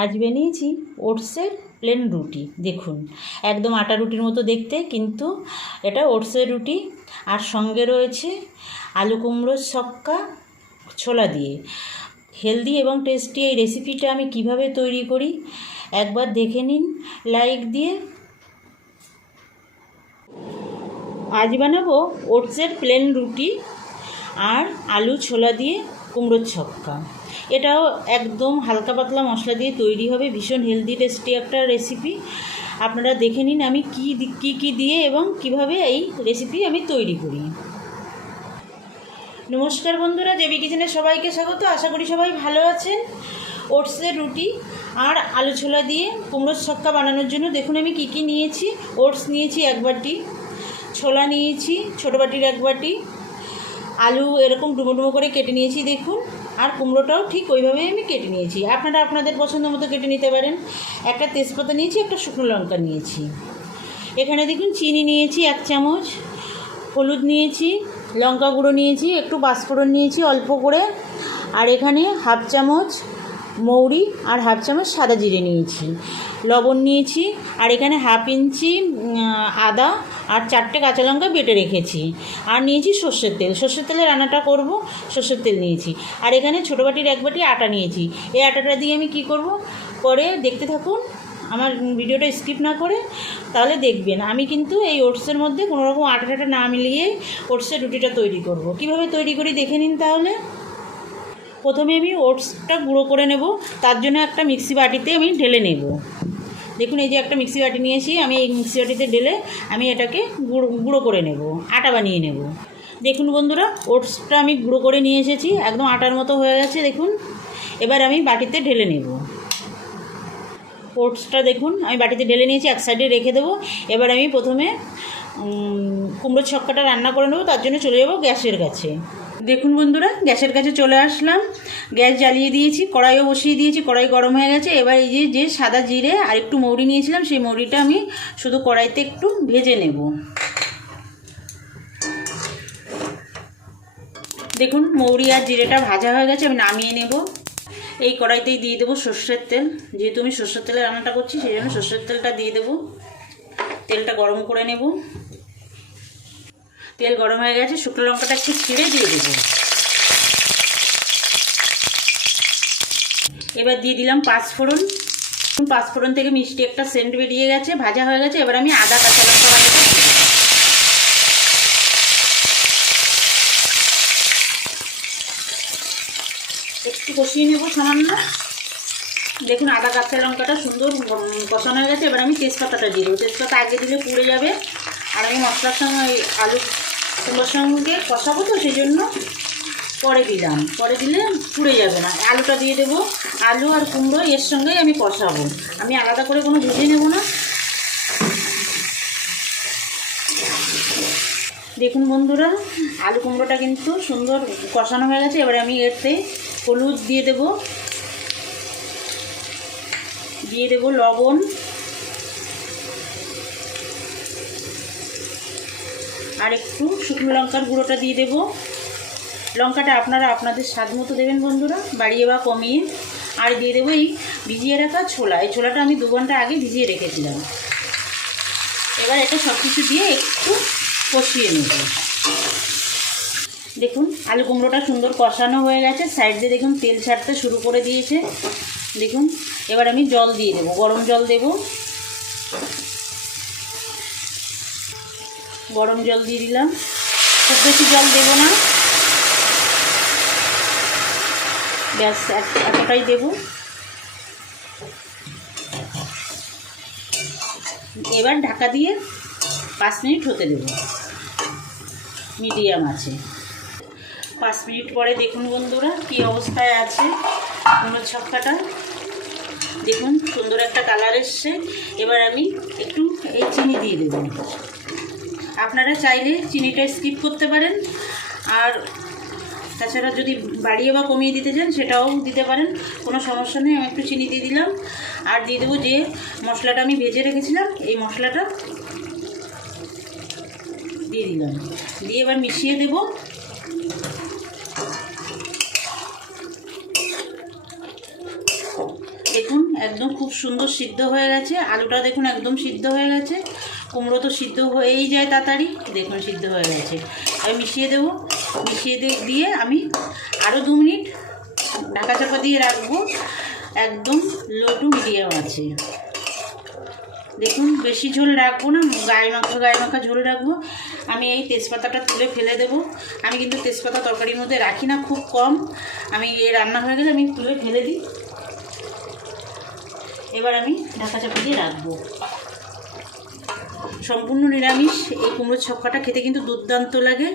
আজ বানিয়েছি ওটসের প্লেন রুটি। দেখুন, একদম আটা রুটির মতো দেখতে, কিন্তু এটা ওটসের রুটি। আর সঙ্গে রয়েছে আলু কুমড়োর ছক্কা ছোলা দিয়ে। হেলদি এবং টেস্টি এই রেসিপিটা আমি কিভাবে তৈরি করি একবার দেখে নিন লাইক দিয়ে। আজ বানাবো ওটসের প্লেন রুটি আর আলু ছোলা দিয়ে কুমড়োর ছক্কা। এটাও একদম হালকা পাতলা মশলা দিয়ে তৈরি হবে, ভীষণ হেলদি টেস্টি একটা রেসিপি। আপনারা দেখে নিন আমি কি দিয়ে এবং কিভাবে এই রেসিপি আমি তৈরি করি। নমস্কার বন্ধুরা, জেবি কিচেনে সবাইকে স্বাগত। আশা করি সবাই ভালো আছেন। ওটসের রুটি আর আলু ছোলা দিয়ে কুমড়োর ছক্কা বানানোর জন্য দেখুন আমি কি নিয়েছি। ওটস নিয়েছি 1 বাটি, ছোলা নিয়েছি ছোটো বাটির 1 বাটি, আলু এরকম ডুমো ডুমো করে কেটে নিয়েছি দেখুন, আর কুমড়োটাও ঠিক ওইভাবেই আমি কেটে নিয়েছি। আপনারা আপনাদের পছন্দ মতো কেটে নিতে পারেন। একটা তেজপাতা নিয়েছি, একটা শুকনো লঙ্কা নিয়েছি। এখানে দেখুন চিনি নিয়েছি 1 চামচ, হলুদ নিয়েছি, লঙ্কা গুঁড়ো নিয়েছি, একটু পাঁচফোড়ন নিয়েছি অল্প করে, আর এখানে 1/2 চামচ মৌরি আর 1/2 চামচ সাদা জিরে নিয়েছি, লবণ নিয়েছি, আর এখানে 1/2 ইঞ্চি আদা আর 4টে কাঁচা লঙ্কা বেটে রেখেছি, আর নিয়েছি সর্ষের তেল। সর্ষের তেলে রান্নাটা করব, সর্ষের তেল নিয়েছি। আর এখানে ছোটো বাটির 1 বাটি আটা নিয়েছি। এই আটাটা দিয়ে আমি কি করব পরে দেখতে থাকুন, আমার ভিডিওটা স্কিপ না করে, তাহলে দেখবেন। আমি কিন্তু এই ওটসের মধ্যে কোনো রকম আটা না মিলিয়ে ওটসের রুটিটা তৈরি করব। কিভাবে তৈরি করি দেখে নিন তাহলে। প্রথমে আমি ওটসটা গুঁড়ো করে নেব, তার জন্য একটা মিক্সি বাটিতে আমি ঢেলে নেব। দেখুন এই যে একটা মিক্সি বাটি নিয়েছি, আমি এই মিক্সি বাটিতে ঢেলে আমি এটাকে গুঁড়ো করে নেব, আটা বানিয়ে নেব। দেখুন বন্ধুরা, ওটসটা আমি গুঁড়ো করে নিয়ে এসেছি, একদম আটার মতো হয়ে গেছে দেখুন। এবার আমি বাটিতে ঢেলে নেব। ওটসটা দেখুন আমি বাটিতে ঢেলে নিয়েছি, এক সাইডে রেখে দেবো। এবার আমি প্রথমে কুমড়োর ছক্কাটা রান্না করে নেবো, তার জন্য চলে যাব গ্যাসের কাছে। দেখুন বন্ধুরা, গ্যাসের কাছে চলে আসলাম। গ্যাস জ্বালিয়ে দিয়েছি, কড়াইও বসিয়ে দিয়েছি, কড়াই গরম হয়ে গেছে। এবার এই যে সাদা জিরে আর একটু মৌরি নিয়েছিলাম, সেই মৌরিটা আমি শুধু কড়াইতে একটু ভেজে নেব। দেখুন মৌরি আর জিরেটা ভাজা হয়ে গেছে, আমি নামিয়ে নেব। এই কড়াইতেই দিয়ে দেবো সর্ষের তেল, যেহেতু আমি সর্ষের তেলে রান্নাটা করছি সেই জন্য সর্ষের তেলটা দিয়ে দেবো। তেলটা গরম করে নেব। তেল গরম হয়ে গেছে, শুকনো লঙ্কাটা একটু ছিঁড়ে দিয়ে দেবো। এবার দিয়ে দিলাম পাঁচফোড়ন। পাঁচফোড়ন থেকে মিষ্টি একটা সেন্ট বেরিয়ে গেছে, ভাজা হয়ে গেছে। এবার আমি আদা কাঁচা লঙ্কা বাটাটা একটু কষিয়ে নেব সামান্য। দেখুন আদা কাঁচা লঙ্কাটা সুন্দর কষানো হয়ে গেছে। এবার আমি তেজপাতাটা দিয়ে দেবো। তেজপাতা আগে দিলে পুড়ে যাবে, আর আমি মশলার সঙ্গে ওই আলু কুমড়োর সঙ্গে কষাবো, তো সেই জন্য পরে দিলাম। পরে দিলে পুড়ে যাবে না। আলুটা দিয়ে দেবো, আলু আর কুমড়ো এর সঙ্গেই আমি কষাবো, আমি আলাদা করে কোনো ভেজে নেব না। দেখুন বন্ধুরা, আলু কুমড়োটা কিন্তু সুন্দর কষানো হয়ে গেছে। এবারে আমি এতে হলুদ দিয়ে দেবো, লবণ, আর একটু শুকনো লঙ্কার গুঁড়োটা দিয়ে দেবো। লঙ্কাটা আপনারা আপনাদের স্বাদ মতো দেবেন বন্ধুরা, বাড়িয়ে বা কমিয়ে। আর দিয়ে দেবো এই ভিজিয়ে রাখা ছোলা। এই ছোলাটা আমি 2 ঘন্টা আগে ভিজিয়ে রেখেছিলাম। এবার এটা সব কিছু দিয়ে একটু কষিয়ে নেব। দেখুন আলু কুমড়োটা সুন্দর কষানো হয়ে গেছে, সাইড দিয়ে দেখুন তেল ছাড়তে শুরু করে দিয়েছে। দেখুন এবার আমি জল দিয়ে দেবো, গরম জল দেব। গরম জল দিয়ে দিলাম, খুব বেশি জল দেব না, ব্যাস এতটাই দেব। এবার ঢাকা দিয়ে 5 মিনিট হতে দেব মিডিয়াম আছে। 5 মিনিট পরে দেখুন বন্ধুরা কি অবস্থায় আছে কুমড়োর ছক্কাটা। দেখুন সুন্দর একটা কালার এসছে। এবার আমি একটু এই চিনি দিয়ে দেব। আপনারা চাইলে চিনিটা স্কিপ করতে পারেন, আর তাছাড়া যদি বাড়িয়ে বা কমিয়ে দিতে চান সেটাও দিতে পারেন, কোনো সমস্যা নেই। আমি একটু চিনি দিয়ে দিলাম, আর দিয়ে দেবো যে মশলাটা আমি ভেজে রেখেছিলাম, এই মশলাটা দিয়ে দিলাম। দিয়ে এবার মিশিয়ে দেব। দেখুন একদম খুব সুন্দর সিদ্ধ হয়ে গেছে। আলুটা দেখুন একদম সিদ্ধ হয়ে গেছে। কুমড়ো তো সিদ্ধ হয়েই যায় তাড়াতাড়ি, দেখুন সিদ্ধ হয়ে গেছে। আমি মিশিয়ে দেবো, মিশিয়ে দিয়ে আমি আরও 2 মিনিট ঢাকা চাপা দিয়ে রাখবো, একদম লো টু মিডিয়াম আছে। দেখুন বেশি ঝোল রাখবো না, গায়ে মাখা ঝোল রাখবো। আমি এই তেজপাতাটা তুলে ফেলে দেবো। আমি কিন্তু তেজপাতা তরকারির মধ্যে রাখি না, খুব কম। আমি এই রান্না হয়ে গেলে আমি তুলে ফেলে দিই। এবার আমি ঢাকা চাপা দিয়ে রাখবো। সম্পূর্ণ নিরামিষ এই কুমড়োর ছক্কাটা খেতে কিন্তু দুর্দান্ত লাগে,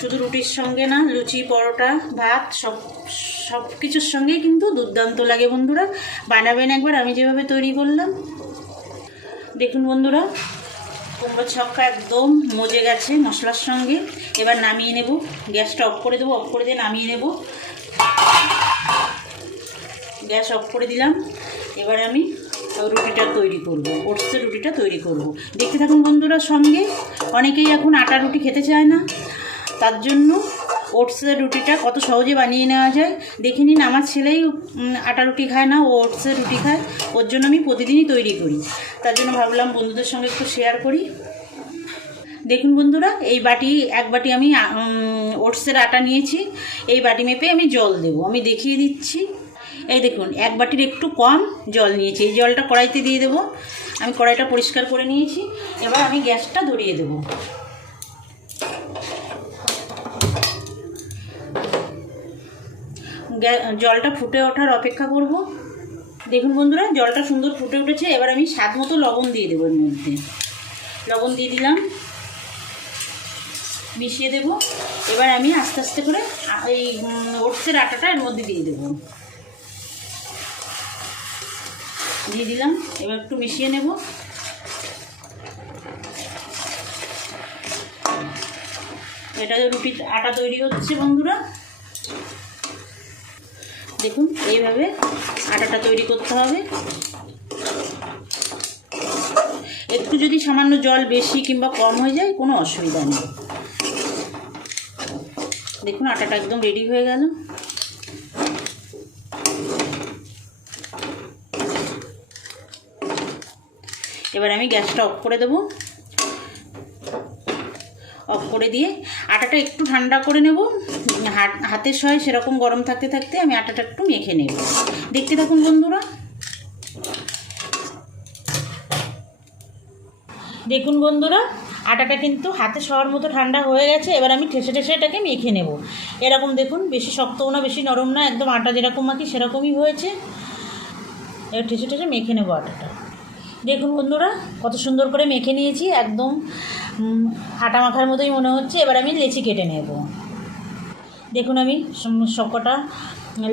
শুধু রুটির সঙ্গে না, লুচি, পরোটা, ভাত সব কিছুর সঙ্গেই কিন্তু দুর্দান্ত লাগে। বন্ধুরা বানাবেন একবার, আমি যেভাবে তৈরি করলাম। দেখুন বন্ধুরা, কুমড়োর ছক্কা একদম মজে গেছে মশলার সঙ্গে। এবার নামিয়ে নেব, গ্যাসটা অফ করে দেবো, অফ করে দিয়ে নামিয়ে নেব। গ্যাস অফ করে দিলাম। এবার আমি রুটিটা তৈরি করব, ওটসের রুটিটা তৈরি করব। দেখতে থাকুন বন্ধুরা সঙ্গে। অনেকেই এখন আটা রুটি খেতে চায় না, তার জন্য ওটসের রুটিটা কত সহজে বানিয়ে নেওয়া যায় দেখে নিন। আমার ছেলেই আটা রুটি খায় না, ও ওটসের রুটি খায়, ওর জন্য আমি প্রতিদিনই তৈরি করি। তার জন্য ভাবলাম বন্ধুদের সঙ্গে একটু শেয়ার করি। দেখুন বন্ধুরা, এই বাটি, এক বাটি আমি ওটসের আটা নিয়েছি। এই বাটি মেপে আমি জল দেবো, আমি দেখিয়ে দিচ্ছি। এই দেখুন, এক বাটির একটু কম জল নিয়েছি। এই জলটা কড়াইতে দিয়ে দেবো। আমি কড়াইটা পরিষ্কার করে নিয়েছি। এবার আমি গ্যাসটা ধরিয়ে দেবো। জলটা ফুটে ওঠার অপেক্ষা করব। দেখুন বন্ধুরা, জলটা সুন্দর ফুটে উঠেছে। এবার আমি স্বাদ মতো লবণ দিয়ে দেবো। এর মধ্যে লবণ দিয়ে দিলাম, মিশিয়ে দেব। এবার আমি আস্তে আস্তে করে এই ওটসের আটাটা এর মধ্যে দিয়ে দেবো, দিয়ে দিলাম। এবার একটু মিশিয়ে নেব। এটা রুটির আটা তৈরি হচ্ছে বন্ধুরা। দেখুন এইভাবে আটাটা তৈরি করতে হবে। একটু যদি সামান্য জল বেশি কিংবা কম হয়ে যায় কোনো অসুবিধা নেই। দেখুন আটাটা একদম রেডি হয়ে গেল। এবার আমি গ্যাসটা অফ করে দেবো। অফ করে দিয়ে আটাটা একটু ঠান্ডা করে নেব। হাতের সহায় সেরকম গরম থাকতে থাকতে আমি আটাটা একটু মেখে নেব। দেখতে থাকুন বন্ধুরা। দেখুন বন্ধুরা, আটাটা কিন্তু হাতে সবার মতো ঠান্ডা হয়ে গেছে। এবার আমি ঠেসে ঠেসে এটাকে মেখে নেব। এরকম দেখুন, বেশি শক্তও না বেশি নরম না, একদম আটা যেরকম মাখি সেরকমই হয়েছে। এবার ঠেসে ঠেসে মেখে নেব আটাটা। দেখুন বন্ধুরা, কত সুন্দর করে মেখে নিয়েছি, একদম আটা মাখার মতোই মনে হচ্ছে। এবার আমি লেচি কেটে নেব। দেখুন আমি সবকটা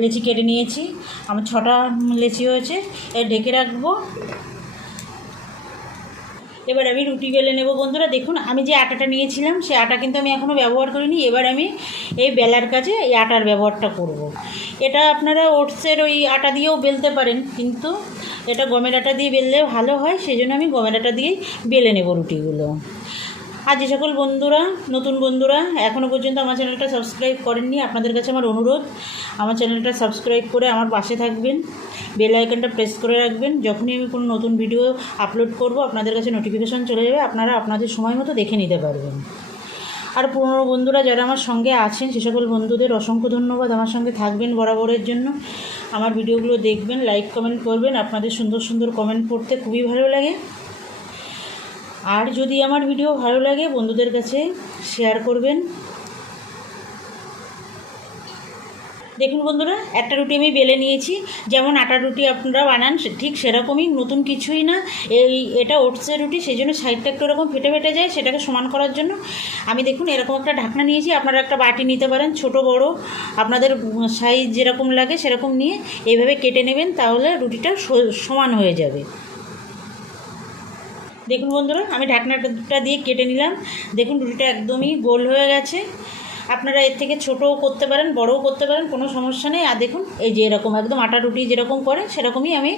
লেচি কেটে নিয়েছি। আমার 6টা লেচি হয়েছে। এর ঢেকে রাখবো। এবার আমি রুটি বেলে নেব বন্ধুরা। দেখুন আমি যে আটাটা নিয়েছিলাম সে আটা কিন্তু আমি এখনও ব্যবহার করিনি। এবার আমি এই বেলার কাজে এই আটার ব্যবহারটা করব। এটা আপনারা ওটসের ওই আটা দিয়েও বেলতে পারেন, কিন্তু এটা গমের আটা দিয়ে বেললে ভালো হয়, সেই জন্য আমি গমের আটা দিয়েই বেলে নেব রুটিগুলো। আর যে সকল বন্ধুরা, নতুন বন্ধুরা এখনও পর্যন্ত আমার চ্যানেলটা সাবস্ক্রাইব করেননি, আপনাদের কাছে আমার অনুরোধ, আমার চ্যানেলটা সাবস্ক্রাইব করে আমার পাশে থাকবেন, বেল আইকনটা প্রেস করে রাখবেন। যখনই আমি কোনো নতুন ভিডিও আপলোড করব আপনাদের কাছে নোটিফিকেশন চলে যাবে, আপনারা আপনাদের সময় মতো দেখে নিতে পারবেন। আর পুরনো বন্ধুরা যারা আমার সঙ্গে আছেন সে সকল বন্ধুদের অসংখ্য ধন্যবাদ, আমার সঙ্গে থাকবেন বরাবরের জন্য। আমার ভিডিওগুলো দেখবেন, লাইক কমেন্ট করবেন। আপনাদের সুন্দর সুন্দর কমেন্ট পড়তে খুবই ভালো লাগে। আর যদি আমার ভিডিও ভালো লাগে বন্ধুদের কাছে শেয়ার করবেন। দেখুন বন্ধুরা, একটা রুটি আমি বেলে নিয়েছি। যেমন আটার রুটি আপনারা বানান ঠিক সেরকমই, নতুন কিছুই না। এটা ওটসের রুটি, সেই জন্য সাইডটা একটু এরকম ফেটে ফেটে যায়, সেটাকে সমান করার জন্য আমি দেখুন এরকম একটা ঢাকনা নিয়েছি। আপনারা একটা বাটি নিতে পারেন, ছোট বড় আপনাদের সাইজ যেরকম লাগে সেরকম নিয়ে এইভাবে কেটে নেবেন, তাহলে রুটিটা সমান হয়ে যাবে। দেখুন বন্ধুরা, আমি ঢাকনাটা দিয়ে কেটে নিলাম। দেখুন রুটিটা একদমই গোল হয়ে গেছে। আপনারা এর থেকে ছোটও করতে পারেন, বড়ও করতে পারেন, কোনো সমস্যা নেই। আর দেখুন এই যে এরকম একদম আটা রুটি যেরকম করে সেরকমই আমি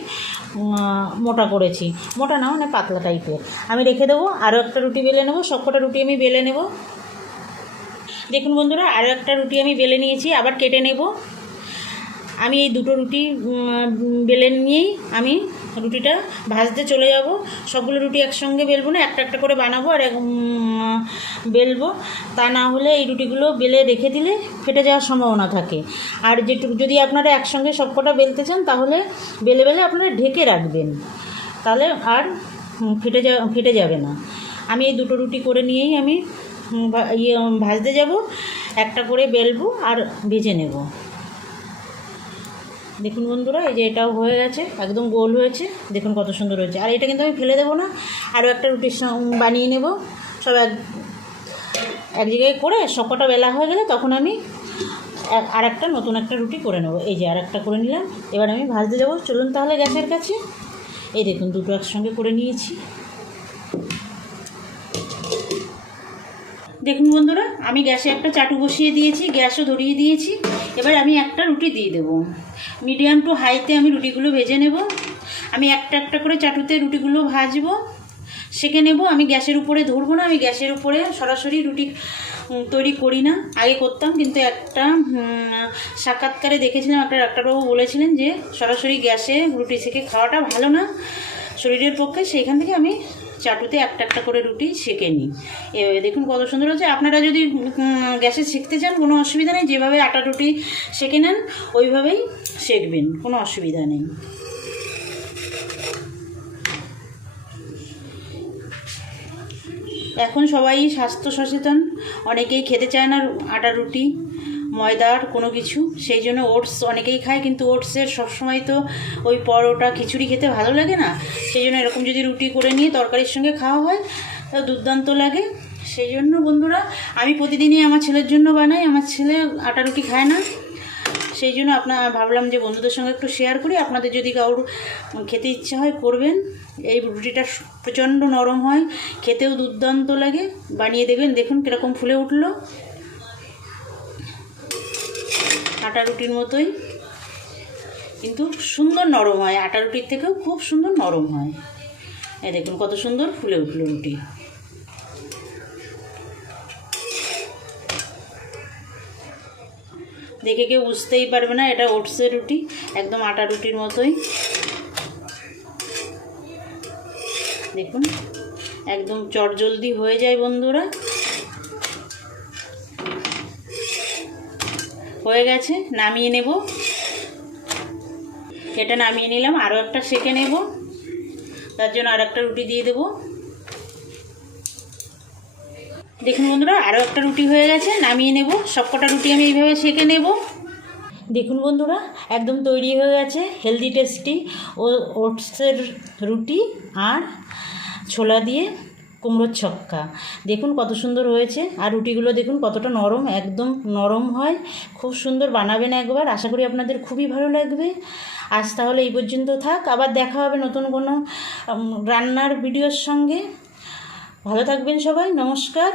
মোটা করেছি। মোটা না মানে পাতলা টাইপের। আমি রেখে দেবো, আরও একটা রুটি বেলে নেবো। সবকটা রুটি আমি বেলে নেব। দেখুন বন্ধুরা, আরও একটা রুটি আমি বেলে নিয়েছি, আবার কেটে নেব। আমি এই দুটো রুটি বেলে নিয়েই আমি রুটিটা ভাজতে চলে যাব। সবগুলো রুটি একসঙ্গে বেলবো না, একটা একটা করে বানাবো আর বেলবো। তা না হলে এই রুটিগুলো বেলে রেখে দিলে ফেটে যাওয়ার সম্ভাবনা থাকে। আর যদি আপনারা একসঙ্গে সবকটা বেলতে চান তাহলে বেলে বেলে আপনারা ঢেকে রাখবেন, তাহলে আর ফেটে যাবে না। আমি এই দুটো রুটি করে নিয়েই আমি ভাজতে যাব, একটা করে বেলবো আর ভেজে নেব। দেখুন বন্ধুরা, এই যে এটাও হয়ে গেছে, একদম গোল হয়েছে, দেখুন কত সুন্দর হয়েছে। আর এটা কিন্তু আমি ফেলে দেবো না, আরও একটা রুটি বানিয়ে নেব। সব এক জায়গায় করে সবকটা বেলা হয়ে গেলে তখন আমি আর একটা নতুন একটা রুটি করে নেব। এই যে আর একটা করে নিলাম, এবার আমি ভাজতে যাব। চলুন তাহলে গ্যাসের কাছে। এই দেখুন দুটো একসঙ্গে করে নিয়েছি। দেখুন বন্ধুরা, আমি গ্যাসে একটা চাটু বসিয়ে দিয়েছি, গ্যাসও ধরিয়ে দিয়েছি। এবার আমি একটা রুটি দিয়ে দেবো। মিডিয়াম টু হাইতে আমি রুটিগুলো ভেজে নেব। আমি একটা একটা করে চাটুতে রুটিগুলো ভাজবো, সেঁকে নেব। আমি গ্যাসের উপরে ধরবো না, আমি গ্যাসের উপরে সরাসরি রুটি তৈরি করি না। আগে করতাম, কিন্তু একটা সাক্ষাৎকারে দেখেছিলাম, একটা ডাক্তারবাবু বলেছিলেন যে সরাসরি গ্যাসে রুটি সেঁকে খাওয়াটা ভালো না শরীরের পক্ষে। সেইখান থেকে আমি চাটুতে একটা একটা করে রুটি সেঁকে নিই। এভাবে দেখুন কত সুন্দর হচ্ছে। আপনারা যদি গ্যাসে সেঁকতে চান কোনো অসুবিধা নেই, যেভাবে আটা রুটি সেঁকে নেন ওইভাবেই সেঁকবেন, কোনো অসুবিধা নেই। এখন সবাই স্বাস্থ্য সচেতন, অনেকেই খেতে চায় না আটা রুটি, ময়দার কোনো কিছু, সেই জন্য ওটস অনেকেই খায়। কিন্তু ওটসের সবসময় তো ওই পরোটা খিচুড়ি খেতে ভালো লাগে না, সেই জন্য এরকম যদি রুটি করে নিয়ে তরকারির সঙ্গে খাওয়া হয় তো দুর্দান্ত লাগে। সেই জন্য বন্ধুরা, আমি প্রতিদিনই আমার ছেলের জন্য বানাই। আমার ছেলে আটা রুটি খায় না, সেই জন্য ভাবলাম যে বন্ধুদের সঙ্গে একটু শেয়ার করি। আপনাদের যদি কারোর খেতে ইচ্ছা হয় করবেন। এই রুটিটা প্রচণ্ড নরম হয়, খেতেও দুর্দান্ত লাগে। বানিয়ে দেখবেন, দেখুন কীরকম ফুলে উঠলো, আটা রুটির মতোই, কিন্তু সুন্দর নরম হয়। আটা রুটির থেকেও খুব সুন্দর নরম হয়। এই দেখুন কত সুন্দর ফুলে উঠলো রুটি। দেখে কেউ বুঝতেই পারবে না এটা ওটসের রুটি, একদম আটা রুটির মতোই। দেখুন একদম চটজলদি হয়ে যায় বন্ধুরা। হয়ে গেছে, নামিয়ে নেব। এটা নামিয়ে নিলাম, আরও একটা সেঁকে নেব, তার জন্য আর একটা রুটি দিয়ে দেব। দেখুন বন্ধুরা, আরও একটা রুটি হয়ে গেছে, নামিয়ে নেব। সবকটা রুটি আমি এইভাবে সেঁকে নেব। দেখুন বন্ধুরা, একদম তৈরি হয়ে গেছে হেলদি টেস্টি ওটসের রুটি আর ছোলা দিয়ে কুমড়োর ছক্কা। দেখুন কত সুন্দর হয়েছে। আর রুটিগুলো দেখুন কতটা নরম, একদম নরম হয়। খুব সুন্দর, বানাবেন একবার, আশা করি আপনাদের খুবই ভালো লাগবে। আজ তাহলে এই পর্যন্ত থাক, আবার দেখা হবে নতুন কোনো রান্নার ভিডিওর সঙ্গে। ভালো থাকবেন সবাই, নমস্কার।